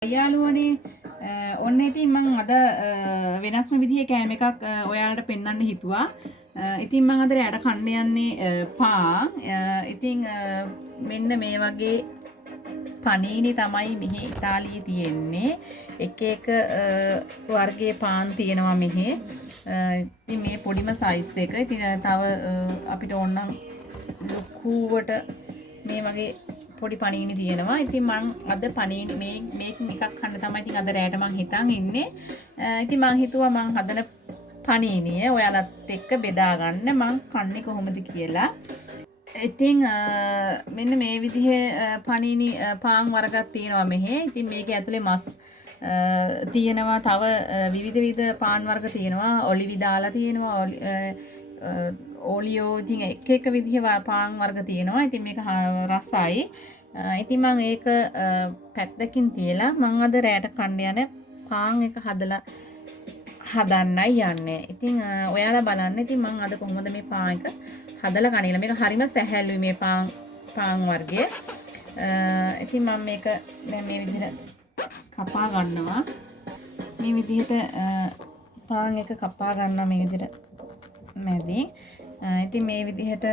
යාළුවනේ ඔන්න ඉතින් මම අද වෙනස්ම විදිහේ කෑම එකක් ඔයාලට පෙන්වන්න හිතුවා. ඉතින් මම අද රැට කන්න යන්නේ පාන්. ඉතින් මෙන්න මේ වගේ පනීනි තමයි මෙහි ඉතාලියේ තියෙන්නේ. එක එක වර්ගයේ පාන් තියෙනවා මෙහි. ඉතින් මේ පොඩිම සයිස් එක. ඉතින් තව අපිට ඕන නම් ලොකුවට මේ වගේ පොඩි පනීනි තියෙනවා. ඉතින් මං අද පනීනි මේක එකක් කන්න තමයි ඉතින් අද රැට මං හිතන් ඉන්නේ. ඉතින් මං හිතුවා මං හදන පනීනිය ඔයාලත් එක්ක බෙදා ගන්න මං කන්නේ කොහොමද කියලා. ඉතින් මෙන්න මේ විදිහේ පනීනි පාන් වර්ගයක් තියෙනවා මෙහි. ඉතින් මේකේ ඇතුලේ මස් තියෙනවා, තව විවිධ විවිධ පාන් වර්ග තියෙනවා. ඔලිවි දාලා තියෙනවා, ඕලියෝ, ඉතින් එක විදිහේ පාන් වර්ග තියෙනවා. ඉතින් මේක රසයි. ඉතින් මම ඒක පැත්තකින් තියලා මම අද රැට කන්න යන පාන් එක හදන්නයි යන්නේ. ඉතින් ඔයාලා බලන්න. ඉතින් මම අද කොහොමද මේ පාන් එක හදලා කන්නේ. මේක හරිම සැහැල්ලුයි මේ පාන් වර්ගය. ඉතින් මම මේක දැන් මේ විදිහට කපා ගන්නවා. මේ විදිහට පාන් එක කපා ගන්නවා මේ විදිහට මැදින්. ඉතින් මේ විදිහට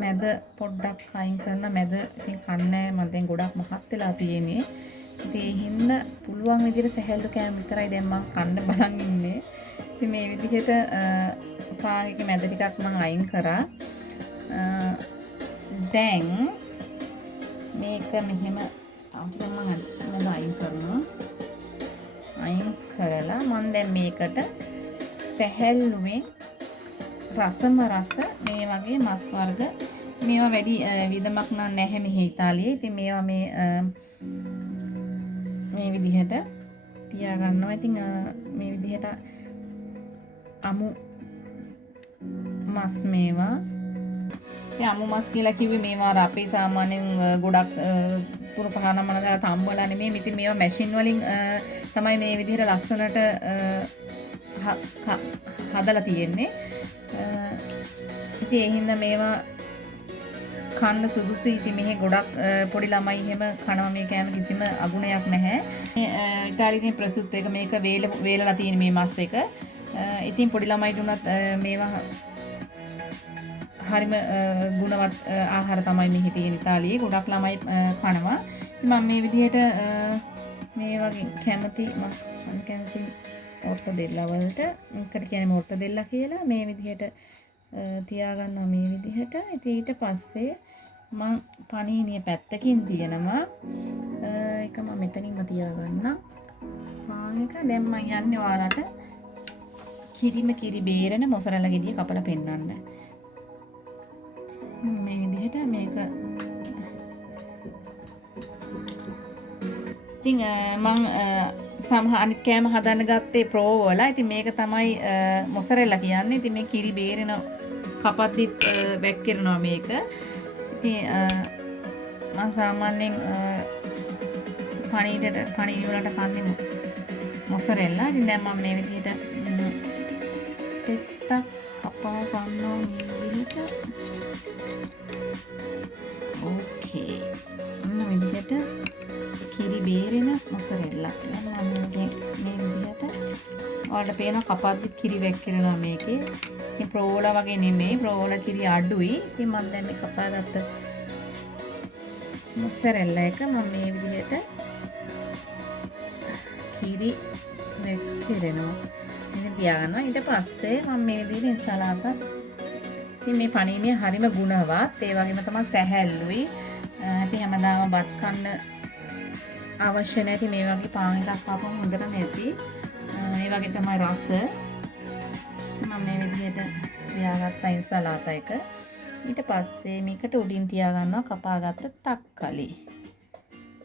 මැද පොඩ්ඩක් අයින් කරන මැද ඉතින් කන්නේ මම දැන් ගොඩක් මහත් වෙලා තියෙන්නේ. ඉතින් ඒ හින්දා පුළුවන් විදිහට සැහැල්ලු කෑම විතරයි දැන් මම කන්න බලන් ඉන්නේ. ඉතින් මේ විදිහට පාන් එකේ මැද ටිකක් මම අයින් කරා. දැන් මේක මෙහෙම අපිට මම අයින් කරනවා. අයින් කරලා මම දැන් මේකට සැහැල්ලුවෙන් රසම රස මේ වගේ මස් වර්ග මේවා වැඩි විදමක් නැහැ මෙහි ඉතාලියේ. ඉතින් මේවා මේ විදිහට තියා ගන්නවා. ඉතින් මේ විදිහට අමු මස් මේවා. ඉතින් අමු මස් කියලා කිව්වේ මේවා අපි සාමාන්‍යයෙන් ගොඩක් පුර පහන මනදා තම්බලා නෙමෙයි. ඉතින් මේවා මැෂින් වලින් තමයි මේ විදිහට ලස්සනට හදලා තියෙන්නේ. ඉතින් ඒ හින්දා මේවා කන්න සුදුසුයි. ඉතින් මෙහි ගොඩක් පොඩි ළමයි එහෙම කනවා මේ කෑම කිසිම අගුණයක් නැහැ. ඉතාලියේ ප්‍රසිද්ධ එක මේක වේලලා තියෙන මේ මස් එක. ඉතින් පොඩි ළමයිට උනත් මේවා හරිම ගුණවත් ආහාර තමයි මෙහි තියෙන ඉතාලියේ. ගොඩක් ළමයි කනවා. ඉතින් මම මේ විදිහට මේ වගේ කැමති මොර්තදෙල්ලා වලට එකට කියන්නේ මොර්තදෙල්ලා කියලා මේ විදිහට තියාගන්නවා මේ විදිහට. ඉතින් ඊට පස්සේ මම පනීනිය පැත්තකින් තියනවා. ඒක මම මෙතනින්ම තියාගන්න. පාන් එක දැන් මම යන්නේ ඔයාලට කිරි බේරන මොසරලා ගෙඩිය කපලා පෙන්නන්න. මේ විදිහට මේක ඉතින් මම අනිත් කෑම හදන්න ගත්තේ ප්‍රෝ වල. ඉතින් මේක තමයි මොසරෙල්ලා කියන්නේ. ඉතින් මේ කිරි බේරෙන කපද්දිත් වැක්කිරනවා මේක. ඉතින් මම සාමාන්‍යයෙන් පනීරි වලට කන්නේ මොසරෙල්ලා. ඉතින් දැන් මම මේ විදිහට පෙත්තක් කපා ගන්නවා මේ විදිහට. ඕකේ. මේ විදිහට කිරි බේරෙන මොසරෙල්ලා. දැන් මම මේ විදිහට ඔයාලට පේනවා කපද්දිත් කිරි වැක්කිරනවා මේකේ. ඉතින් ප්‍රෝලා වගේ නෙමෙයි. ප්‍රෝලා කිරි අඩුයි. ඉතින් මම දැන් මේ කපාගත්ත මොසරෙල්ලා එක මම මේ විදිහට කිරි වැක්කිරෙනවා. ඉතින් තියාගන්නවා. ඊට පස්සේ මම මේ විදිහට ඉන්සලාතත් ඉතින් මේ පනීනිය හරිම ගුණවත්. ඒ වගේම තමයි සැහැල්ලුයි. ඉතින් හැමදාම බත් කන්න අවශ්‍ය නැති මේ වගේ පාන් එකක් ආපම හොඳට නැති. ඒ වගේ තමයි රස. මම මේ විදිහට තියාගත්ත ඉන්සලාත එක. ඊට පස්සේ මේකට උඩින් තියාගන්නවා කපාගත්ත තක්කලි.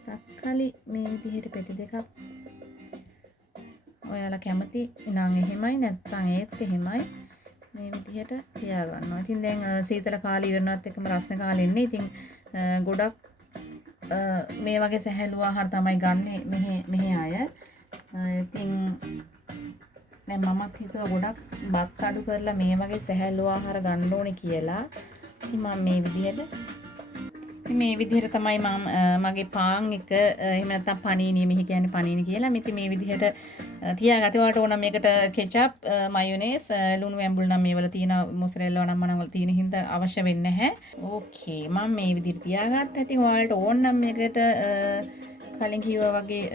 තක්කලි මේ විදිහට පෙති දෙකක් ඔයාලා කැමති නම් එහෙමයි, නැත්නම් ඒත් එහෙමයි. මේ විදිහට තියාගන්නවා. ඉතින් දැන් සීතල කාලේ ඉවරනවත් එක්කම රස්න කාලේ ඉන්නේ. ඉතින් ගොඩක් මේ වගේ සැහැල්ලු ආහාර තමයි ගන්නෙ මෙහි අය. ඉතින් දැන් මමත් හිතුවා ගොඩක් බත් අඩු කරලා මේ වගේ සැහැල්ලු ආහාර ගන්න ඕනේ කියලා. ඉතින් මම මේ විදිහට මේ විදිහට තමයි මම මගේ පාන් එක එහෙම නැත්නම් පනීනිය මෙහි කියන්නේ පනීනි කියලා. ඉතින් මේ විදිහට තියාගත්තේ. ඔයාලට ඕන මේකට කෙචප්, මයොනේස්, ලුණු ඇඹුල් නම් මේවල තියෙන මොසරෙල්ලා නම් මනවල තියෙන හින්දා අවශ්‍ය වෙන්නේ නැහැ. ඕකේ. මම මේ විදිහට තියාගත්තා. ඉතින් ඔයාලට ඕන නම් මේකට කලින් කිව්වා වගේ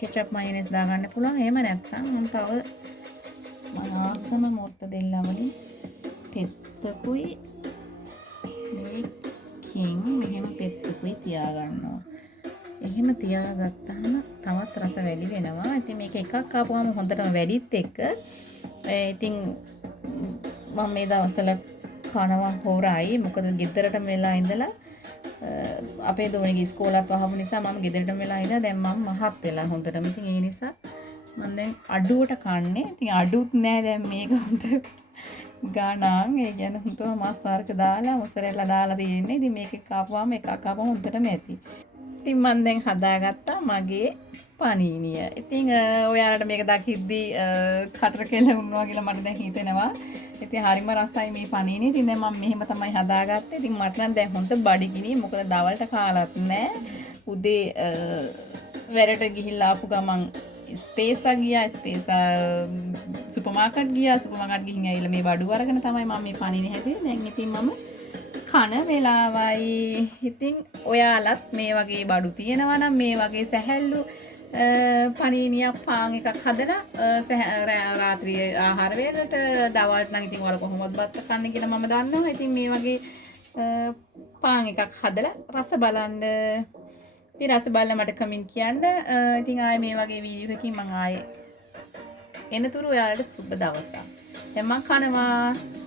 කෙචප් මයොනේස් දාගන්න පුළුවන්. එහෙම නැත්නම් මම තව මනසම මොර්තදෙල්ලා වලින් පෙත්තකුයි මේකින් මෙහෙම පෙත්තකුයි තියාගන්නවා. එහෙම තියාගත්තාම තවත් රස වැඩි වෙනවා. ඉතින් මේක එකක් ආපුවම හොඳටම වැඩිත් එක්ක ඉතින් මම මේ දවස්වල කනවා හොරයි. මොකද ගෙදරටම වෙලා ඉඳලා අපේ දෝනිගේ ඉස්කෝලේත් වහපු නිසා මම ගෙදරටම වෙලා ඉඳලා දැන් මම මහත් වෙලා හොඳටම. ඉතින් ඒ නිසා මම දැන් අඩුවට කන්නේ. ඉතින් අඩුත් නෑ දැන් මේක හොඳ ගානං ඒ කියන්නේ හුතුම මස් වර්ග දාලා මොසරෙල්ලා දාලා තියෙන්නේ. ඉතින් මේක කාපුවාම එකක් කාපුවම හොඳටම ඇති. ඉතින් මම දැන් හදාගත්තා මගේ පනීනිය. ඉතින් ඔයාලට මේක දකිද්දි කටර කෙල වුණා කියලා මට දැන් හිතෙනවා. ඉතින් හරිම රසයි මේ පනීනිය. ඉතින් දැන් මම මෙහෙම තමයි හදාගත්තේ. ඉතින් මට නම් දැන් හොඳ බඩගිනි. මොකද දවල්ට කාලත් නෑ. උදේ වැඩට ගිහිල්ලා ආපු ගමන් ස්පේසා ගියා. ස්පේසා සුපර් මාකට් ගියා. සුපර් මාකට් ගිහින් ඇවිල්ලා මේ බඩු අරගෙන තමයි මම මේ පනීනිය හැදුවේ. දැන් ඉතින් මම කන වෙලාවයි. ඉතින් ඔයාලත් මේ වගේ බඩු තියෙනවා නම් මේ වගේ සැහැල්ලු පනීනියක් පාන් එකක් හදලා රාත්‍රියේ ආහාර වේලට දවල්ට නම් ඉතින් ඔයාලා කොහොමද බත් කන්නේ කියලා මම දන්නවා. ඉතින් මේ වගේ පාන් එකක් හදලා රස බලන්න. ඉතින් රස බලලා මට කමෙන්ට් කියන්න. ඉතින් ආයේ මේ වගේ වීඩියෝ එකකින් මම ආයේ එනතුරු ඔයාලට සුබ දවසක්. දැන් මම කනවා.